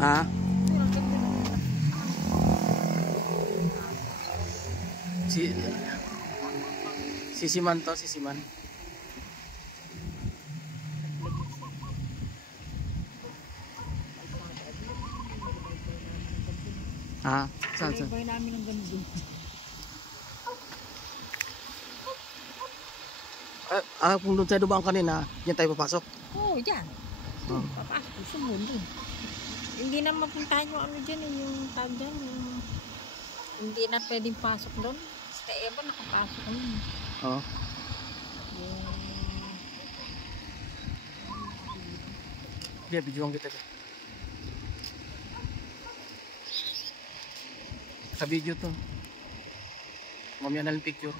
Ha? Sisiman to, sisiman. Ha? Saan? Bay namin ng ganun doon. Kung doon tayo dumaan kanina, yan tayo papasok. Oo, dyan. Oh. Papasok, sumunod doon. Hindi na mapuntahan yung ano dyan, yung tag dyan. Hindi na pwedeng pasok doon. Sa Eva, nakapasok kami. Oo. Dia videoan kita. Sa video to. Mamaya na lang picture.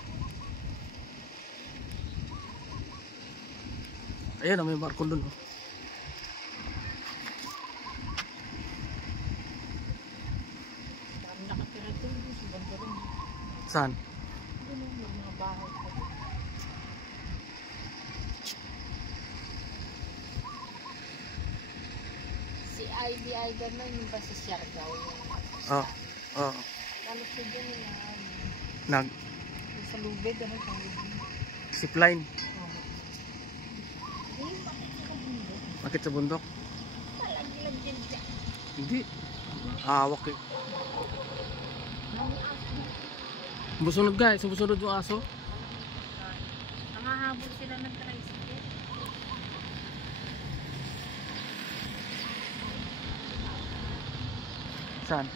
Ayan, may barko doon. Oh. Dami nakatira doon sa banda rin. Saan? Doon yung mga bahay ko. Si ID gano'n yung ba si Siargao? Oo. Oo. Ano siya dyan na sa lubid, ano sa lubid? Zipline. Eh, bakit sa bundok? Bakit sa bundok? Palaglag din dyan. Hindi. Hawak eh. Sumusunod guys, sumusunod yung aso. Namahabol sila ng tricycle. Saan?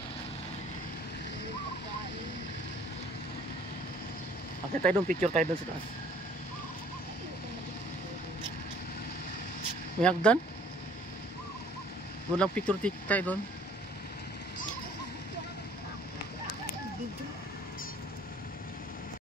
Okay tayo doon, picture tayo doon sa taas. May hagdan? Doon lang picture tayo doon. Video.